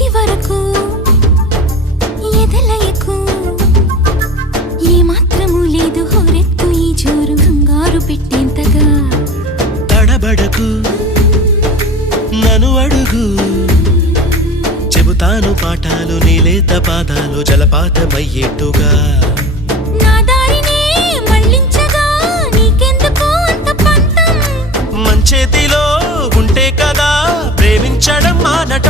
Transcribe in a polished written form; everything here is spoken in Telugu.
ఇది వరకు ఎదలయకు ఏ మాత్రము లేదు హోరెత్తు ఈ జోరు కంగారు పెట్టేంతగా తడబడకు నన్ను అడుగు చెబుతాను పాఠాలు నీలేత పాదాలు జలపాతమయ్యేట్టుగా నా దారినే మళ్ళించగా నీకెందుకు అంత పంతం మంచేతిలో ఉంటే కదా ప్రేమించడం మానటం